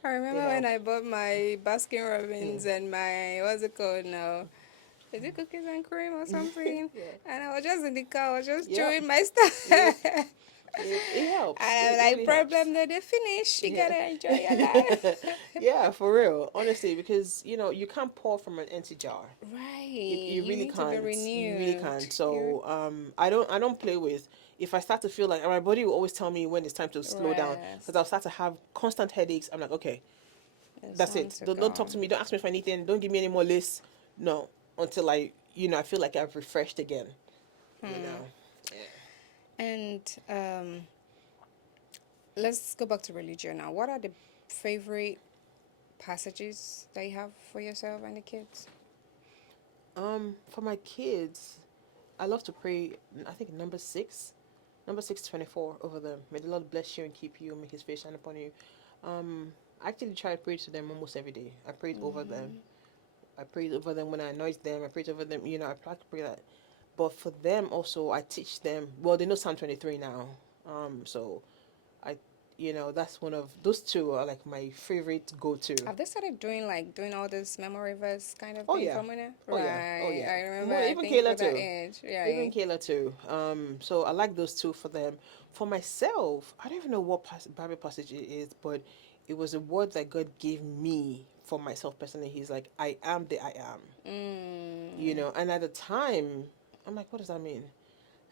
I They remember when help. I bought my Baskin Mm. Robbins and my what's it called now? Is it cookies and cream or something? Yeah. And I was just in the car, I was just Yep. chewing my stuff. Yep. And It helps. I'm It like, really helps. problem that they finish. You Yeah. gotta enjoy your life. Yeah, for real. Honestly, because you can't pour from an empty jar. Right. You You really need to be can't. You really renewed. can't. You So I don't play with. If I start to feel like, and my body will always tell me when it's time to slow down, because rest. I'll start to have constant headaches. I'm like, okay, It's that's time it. to Don't go. talk to me. Don't ask me for anything. Don't give me any more lists. No, until I feel like I've refreshed again. You know. Yeah. And let's go back to religion now. What are the favorite passages that you have for yourself and the kids? For my kids, I love to pray. I think number 6:24 over them. May the Lord bless you and keep you. Make His face shine upon you. I actually try to pray to them almost every day. I prayed over them. I prayed over them when I annoyed them. I prayed over them. I try to pray that. But for them also, I teach them. Well, they know Psalm 23 now. So I, that's one of those two are like my favorite go to. Have they started doing all this memory verse kind of Oh thing yeah, from there? oh yeah, oh Right. yeah. I remember. More I even think for Kayla that too. age. Even Right. Kayla too. So I like those two for them. For myself, I don't even know what Bible passage it is, but it was a word that God gave me for myself personally. He's like, I am the I am. Mm. And at the time, I'm like, what does that mean?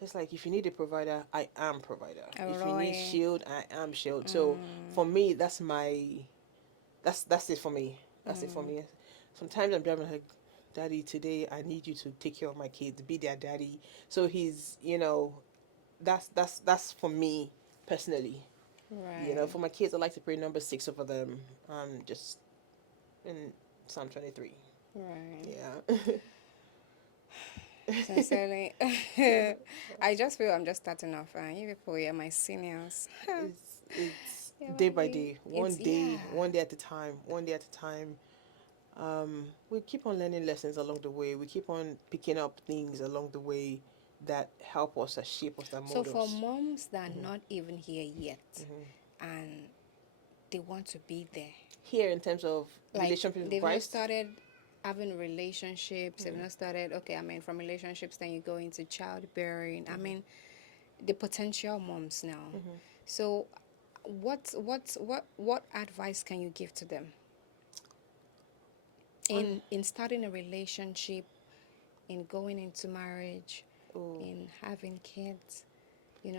It's like if you need a provider, I am provider. If you need Roy. shield, I am shield. So Mm. for me, that's it for me. That's it for me. Sometimes I'm driving like, Daddy, today I need you to take care of my kids, be their daddy. So that's for me personally. Right. For my kids, I like to pray number 6 over them. Just in Psalm 23. Right. Yeah. Sincerely, I just feel I'm just starting off. You people, are my seniors. it's Yeah, day by maybe day, it's yeah. one day at a time, one day at a time. We keep on learning lessons along the way. We keep on picking up things along the way that help us, that shape us, that So mold for us. moms that are not even here yet, and they want to be there, Here, in terms of like relationship with they've not Christ, started having relationships. They've not started. Okay, I mean, from relationships, then you go into childbearing. I mean, the potential moms now. So, what advice can you give to them on in starting a relationship, in going into marriage, oh, in having kids?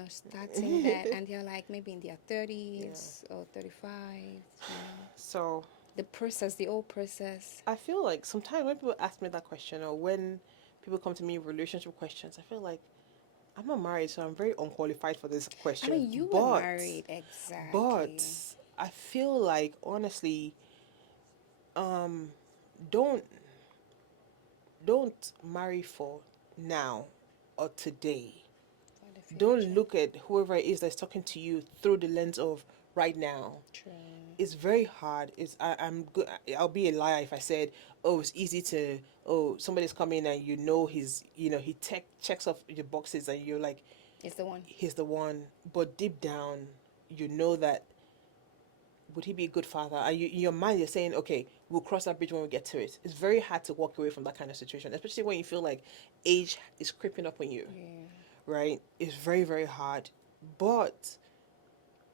Starting that, and they're like maybe in their yeah. 30s or 35. So The process, the old process. I feel like sometimes when people ask me that question, or when people come to me with relationship questions, I feel like I'm not married, so I'm very unqualified for this I question. mean, you were But married, but exactly. I feel like honestly, um, don't don't marry for now or today. For the Don't future. look at whoever it is that's talking to you through the lens of right now. True. it's very hard. I'm good. I'll be a liar if I said, oh, it's easy to, oh, somebody's coming and he checks off your boxes and you're like, It's the one. he's the one. But deep down, you know that, would he be a good father? And you, in your mind, you're saying, okay, we'll cross that bridge when we get to it. It's very hard to walk away from that kind of situation, especially when you feel like age is creeping up on you, Yeah. right? It's very, very hard. But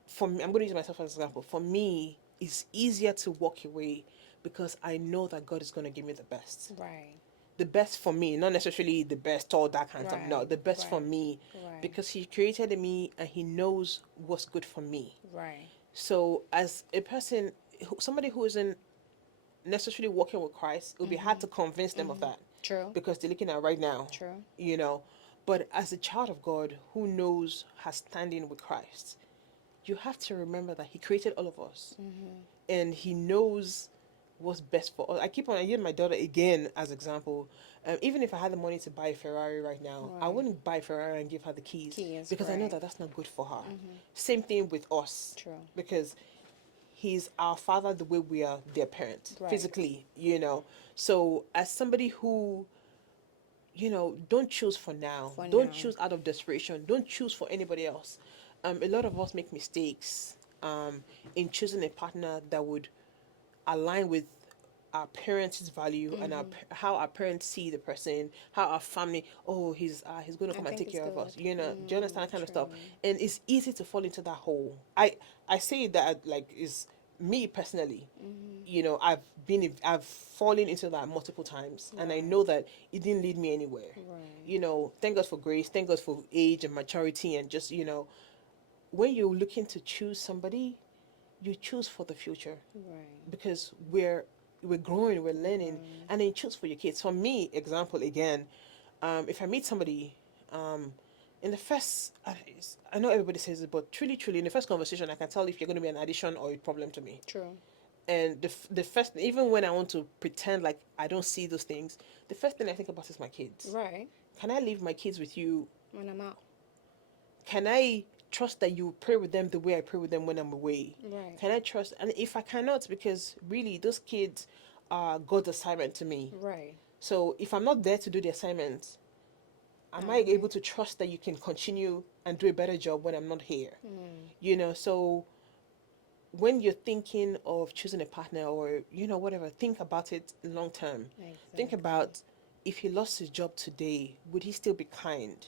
for me, I'm going to use myself as an example. For me, it's easier to walk away because I know that God is going to give me the best. Right. The best for me, not necessarily the best, all that kind of stuff. No, Right. the best for Right. me Right. because He created me and He knows what's good for me. Right. So, as a person, somebody who isn't necessarily walking with Christ, it would be hard to convince them of that True. because they're looking at right now, True. you know. But as a child of God who knows has standing with Christ, you have to remember that He created all of us and He knows what's best for us. I use my daughter again as example. Even if I had the money to buy a Ferrari right now, I Right. wouldn't buy a Ferrari and give her the keys Keys, because I know right. that that's not good for her. Same thing with us. True. Because He's our father the way we are their parent, Right. physically, you know. So as somebody who, don't choose for now. For Don't now. choose out of desperation. Don't choose for anybody else. A lot of us make mistakes in choosing a partner that would align with our parents' value and how our parents see the person, how our family. Oh, he's going to I come and think take it's care of us. good. Do you understand that kind of stuff? True. And it's easy to fall into that hole. I say that like is me personally. I've fallen into that multiple times, and I Right. know that it didn't lead me anywhere. Right. Thank God for grace, thank God for age and maturity, and just when you're looking to choose somebody, you choose for the future Right. because we're growing, we're learning, and then choose for your kids. For me, example again, if I meet somebody, in the first, I know everybody says it, but truly, truly, in the first conversation, I can tell if you're going to be an addition or a problem to me. True. And the first, even when I want to pretend like I don't see those things, the first thing I think about is my kids. Right. Can I leave my kids with you? When I'm out. Can I trust that you pray with them the way I pray with them when I'm away? Right. Can I trust? And if I cannot, because really those kids are God's assignment to me. Right. So if I'm not there to do the assignment, am I able to trust that you can continue and do a better job when I'm not here? So when you're thinking of choosing a partner or whatever, think about it long term. Think Exactly. about, if he lost his job today, would he still be kind?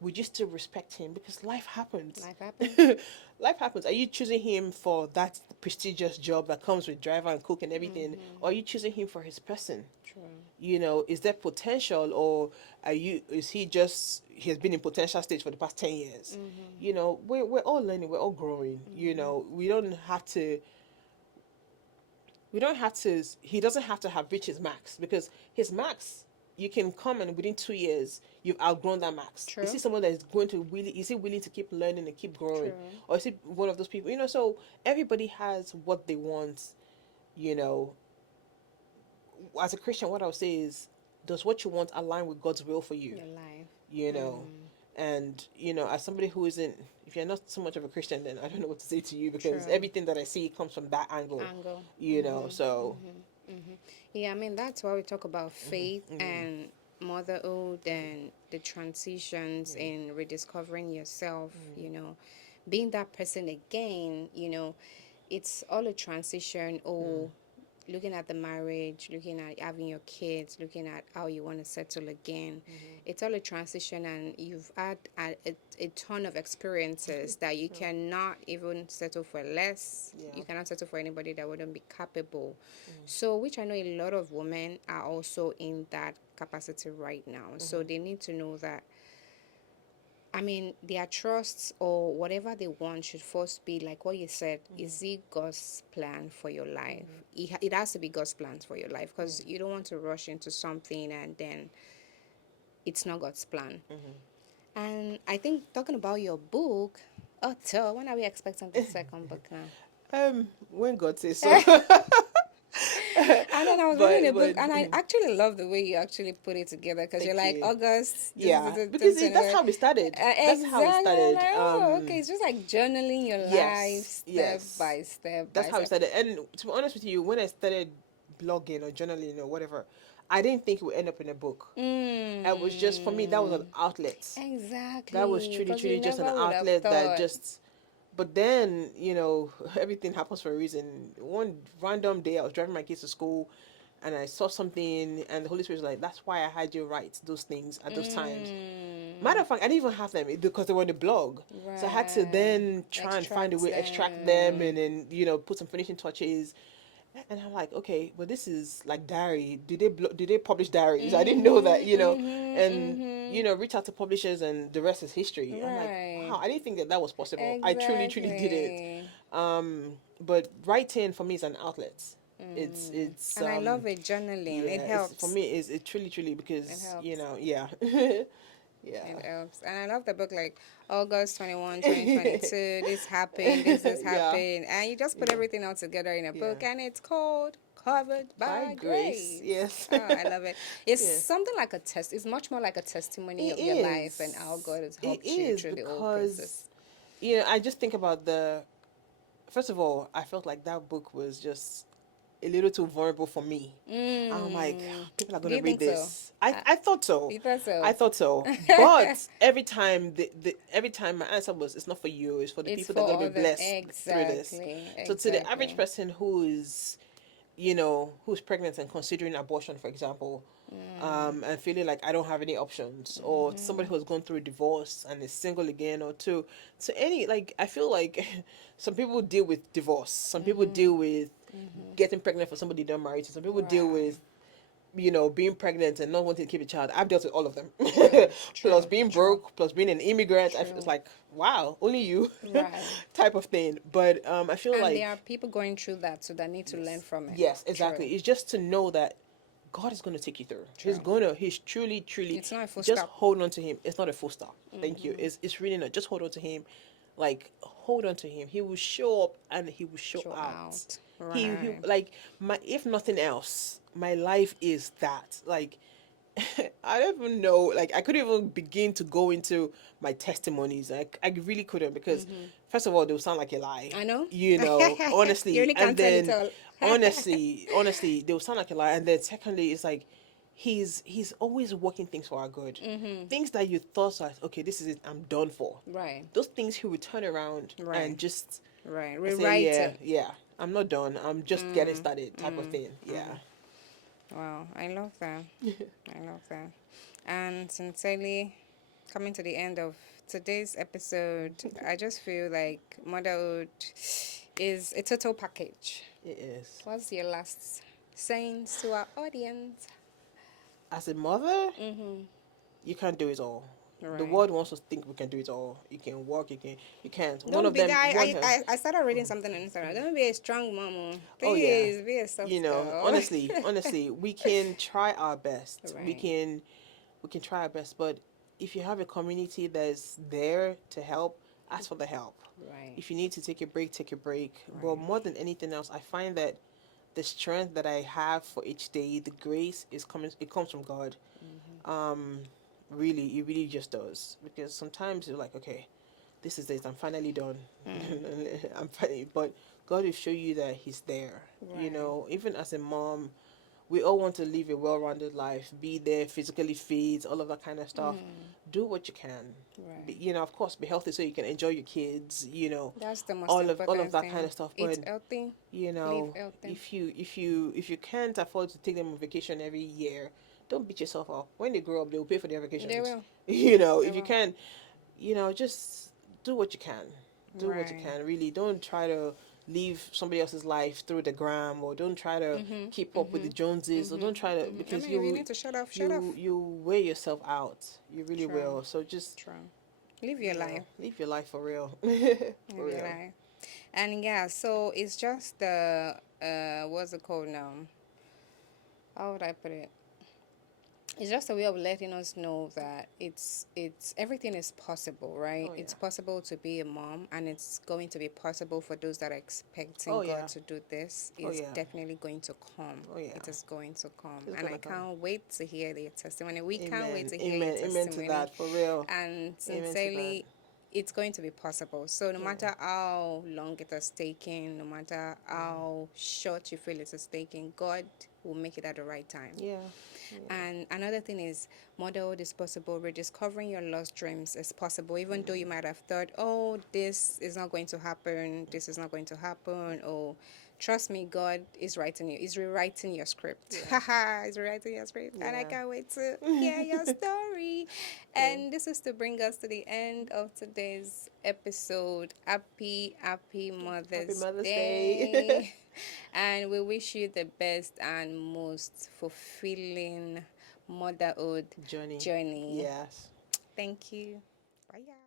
Would you still respect him? Because life happens. Life happens. Life happens. Are you choosing him for that prestigious job that comes with driver and cook and everything? Or are you choosing him for his person? True. Is there potential, or he has been in potential stage for the past 10 years? We're all learning, we're all growing. We don't have to he doesn't have to have reached his max, because his max, you can come and within 2 years you've outgrown that max. True. Is he someone that is going to really, is he willing to keep learning and keep growing? True. Or is he one of those people, so everybody has what they want. you know as a Christian, what I'll say is, does what you want align with God's will for you? Your life. You know, and as somebody who isn't, if you're not so much of a Christian, then I don't know what to say to you, because True. everything that I see comes from that angle. Angle. So Yeah, I mean, that's why we talk about faith and motherhood and the transitions in rediscovering yourself, being that person again, it's all a transition, or looking at the marriage, looking at having your kids, looking at how you want to settle again. It's all a transition, and you've had a ton of experiences that you cannot even settle for less. Yeah. You cannot settle for anybody that wouldn't be capable. So, which I know a lot of women are also in that capacity right now. So they need to know that, I mean, their trusts or whatever they want should first be like what you said. Is it God's plan for your life? It has to be God's plans for your life, because you don't want to rush into something and then it's not God's plan. And I think, talking about your book, so when are we expecting the second book now? when God says so. And then I was reading a book, but and I actually love the way you actually put it together because you're thank like you. August, Yeah, because that's how we started. That's how it exactly. I'm started. like, oh, okay. It's just like journaling your life Yes, step yes. by step That's by how it step. started. And to be honest with you, when I started blogging or journaling or whatever, I didn't think it would end up in a book. It was just, for me, that was an Mm, outlet. That was exactly, truly, because you truly just an never would have outlet that thought. just. But then, everything happens for a reason. One random day, I was driving my kids to school, and I saw something, and the Holy Spirit was like, "That's why I had you write those things at those times." Matter Mm, of fact, I didn't even have them because they were on the blog. So I had to right. then try and find a Extract way, extract them, and them. then put some finishing touches. And I'm like, okay, but this is like diary. Did they publish diaries? I didn't know that, and reach out to publishers, and the rest is history. I'm like, Right. wow, I didn't think that that was possible. I truly, truly did it. Exactly. But writing for me is an outlet. It's Mm. it's And I um love it, journaling. It yeah, it's for helps. me is it truly, truly It because helps. yeah. Yeah. It helps. And I love the book like August 21, 2022. This happened, this Yeah. happened. And you just put Yeah. everything all together in a Yeah. book, and it's called Covered By by grace, Grace. yes. Oh, I love it. It's Yeah. something like a test. It's much more like a testimony It of your life and how is. God has It helped you is through the whole because process. I just think about the first of all, I felt like that book was just a little too vulnerable for me. I'm like, Mm. people are Do gonna you read think so? this. I thought so. You thought I so? thought so. But every time my answer was it's not for you, it's for the It's people that are for gonna be other. blessed through this. Exactly. So to the average Exactly. person who's pregnant and considering abortion, for example, Mm. and feeling like I don't have any options, or somebody Mm-hmm. who's gone through a divorce and is single again, or to any like I feel like some people deal with divorce, some people Mm-hmm. deal with Mm-hmm. getting pregnant for somebody they're married to, some people deal Right. with being pregnant and not wanting to keep a child. I've dealt with all of them. True. Plus True. being True. broke, plus being an immigrant. It's True. like wow, only you Right. type of thing. But I feel And there are like people going through that, so that need to learn yes, from it. yes, True. exactly. It's just to know that God is going to take you through. True. He's truly, truly, It's not a full just stop. hold on to him. It's not a full stop. Thank you. Mm-hmm. It's really not. Just hold on to him. Like, hold on to him. He will show up and he will show Show out. out. He Right. like, if nothing else, my life is that. Like, I don't even know. Like, I couldn't even begin to go into my testimonies. I really couldn't because, Mm-hmm. first of all, they would sound like a lie. I know. You Honestly, only and can't tell it then all. honestly, they will sound like a lie. And then secondly, it's like he's always working things for our good. Mm-hmm. Things that you thought like, okay, this is it, I'm done for. Right. Those things he would turn around Right. and just Right. I say, Rewrite yeah, it. yeah, I'm not done. I'm just getting Mm. started, type of Mm. thing. Yeah. Mm. Wow. I love that. I love that. And sincerely, coming to the end of today's episode, I just feel like motherhood is a total package. It is. What's your last sayings to our audience? As a mother, Mm-hmm. you can't do it all. The Right. world wants us to think we can do it all. You can work, you can't. One Don't of be them, that. one. I started reading something on Instagram. Don't be a strong mama. Oh yeah, Please be a soft girl. honestly, we can try our best. Right. We can try our best, but if you have a community that is there to help, ask for the help. Right. If you need to take a break, take a break. But Right. more than anything else, I find that the strength that I have for each day, the grace is coming. It comes from God. Mm-hmm. Um, really, it really just does. Because sometimes you're like, okay, this is it. I'm finally done. Mm. I'm finally, but God will show you that He's there. Right. Even as a mom, we all want to live a well-rounded life, be there, physically fit, all of that kind of stuff. Mm. Do what you can. Right. Of course, be healthy so you can enjoy your kids. That's the most All of important that kind thing. of stuff. Eat But healthy, you live know, healthy. if you can't afford to take them on vacation every year, don't beat yourself up. When they grow up, they will pay for their They vacations. will. They If you will. can, just do what you can. Do what you Right. can. Really, don't try to live somebody else's life through the gram, or don't try to Mhm. keep up with the Mhm. Joneses, or Mhm. don't try to Mhm. I because mean, if you need to shut off, shut off. you wear yourself out. You really True. will. So just True. Live your life. live your life for real. For Live your real. life. And yeah, so it's just the what's it called now? How would I put it? it's just a way of letting us know that it's everything is possible, right? Oh It's yeah. possible to be a mom, and it's going to be possible for those that are expecting Oh God yeah. to do this. Oh Is yeah. definitely going to come. Oh yeah. It is going to come, It's and gonna I come. can't wait to hear your testimony. We can't wait Amen. to hear your Amen. Amen to testimony, that. For real. and Amen to that. sincerely, it's going to be possible. So no Yeah. matter how long it has taken, no matter how short you feel it is taking, God will make it at the right time. Yeah. Yeah. And another thing is, motherhood is possible. Rediscovering your lost dreams is possible, even though you might have thought, oh, this is not going to happen, this is not going to happen, or trust me, God is writing you, is rewriting your script. Yeah. Haha, is rewriting your script. And I Yeah. can't wait to hear your story. Yeah. And this is to bring us to the end of today's episode. Happy Happy Mother's Mother's Day. Day. And we wish you the best and most fulfilling motherhood Journey. journey. Yes. Thank you. Bye, y'all.